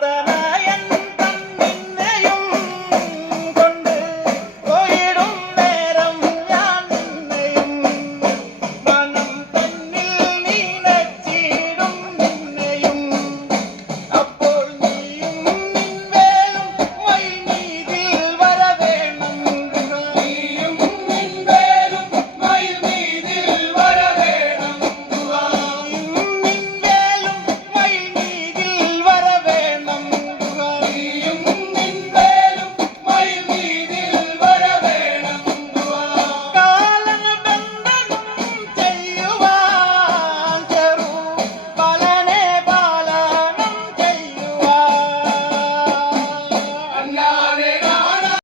ಮಾತನ